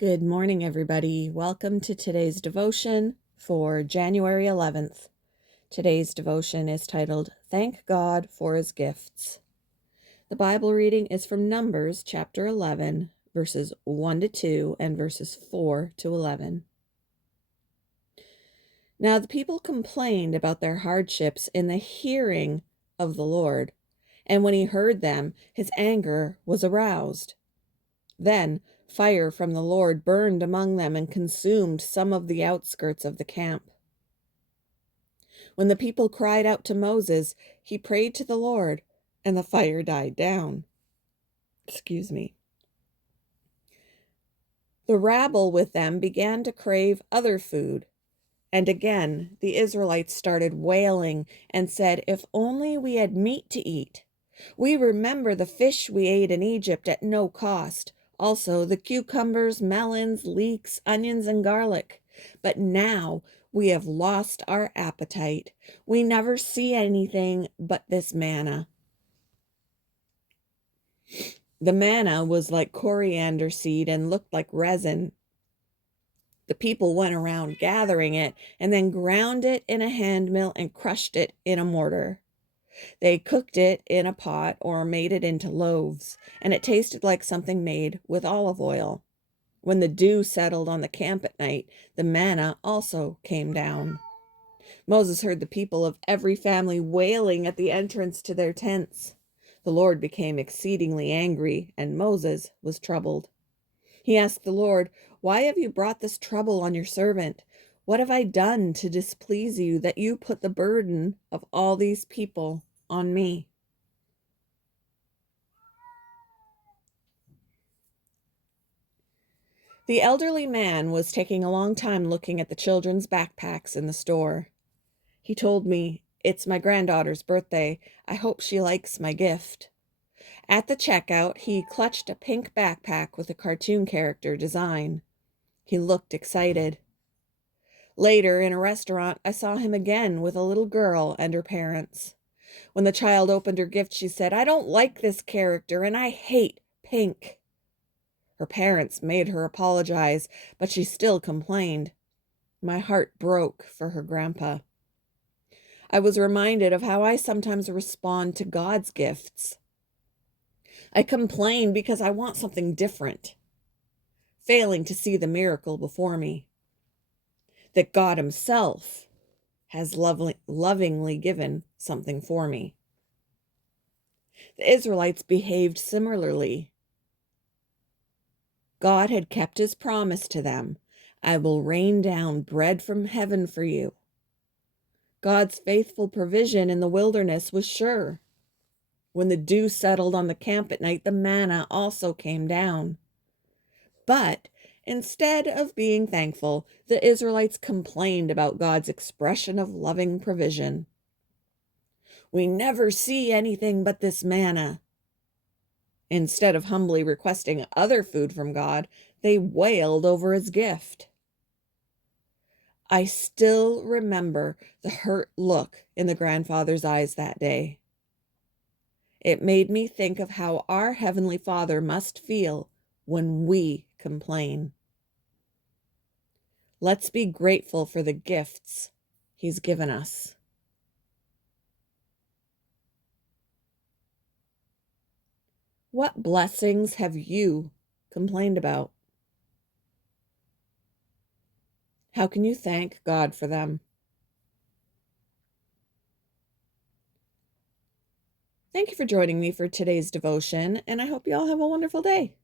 Good morning, everybody. Welcome to today's devotion for January 11th. Today's devotion is titled, Thank God for His Gifts. The Bible reading is from Numbers chapter 11, verses 1 to 2 and verses 4 to 11. Now the people complained about their hardships in the hearing of the Lord, and when he heard them, his anger was aroused. Then fire from the Lord burned among them and consumed some of the outskirts of the camp. When the people cried out to Moses, he prayed to the Lord, and the fire died down. The rabble with them began to crave other food, and again the Israelites started wailing and said, If only we had meat to eat. We remember the fish we ate in Egypt at no cost, also the cucumbers, melons, leeks, onions, and garlic. But now we have lost our appetite. We never see anything but this manna. The manna was like coriander seed and looked like resin. The people went around gathering it and then ground it in a hand mill and crushed it in a mortar. They cooked it in a pot or made it into loaves, and it tasted like something made with olive oil. When the dew settled on the camp at night, the manna also came down. Moses heard the people of every family wailing at the entrance to their tents. The Lord became exceedingly angry, and Moses was troubled. He asked the Lord, Why have you brought this trouble on your servant? What have I done to displease you that you put the burden of all these people on me? The elderly man was taking a long time looking at the children's backpacks in the store. He told me, It's my granddaughter's birthday. I hope she likes my gift. At the checkout, he clutched a pink backpack with a cartoon character design. He looked excited. Later, in a restaurant, I saw him again with a little girl and her parents. When the child opened her gift, she said, I don't like this character and I hate pink. Her parents made her apologize, but she still complained. My heart broke for her grandpa. I was reminded of how I sometimes respond to God's gifts. I complain because I want something different, failing to see the miracle before me, that God Himself has lovingly given something for me. The Israelites behaved similarly. God had kept His promise to them. I will rain down bread from heaven for you. God's faithful provision in the wilderness was sure. When the dew settled on the camp at night, the manna also came down. But instead of being thankful, the Israelites complained about God's expression of loving provision. We never see anything but this manna. Instead of humbly requesting other food from God, they wailed over His gift. I still remember the hurt look in the grandfather's eyes that day. It made me think of how our Heavenly Father must feel when we complain. Let's be grateful for the gifts He's given us. What blessings have you complained about? How can you thank God for them? Thank you for joining me for today's devotion, and I hope you all have a wonderful day.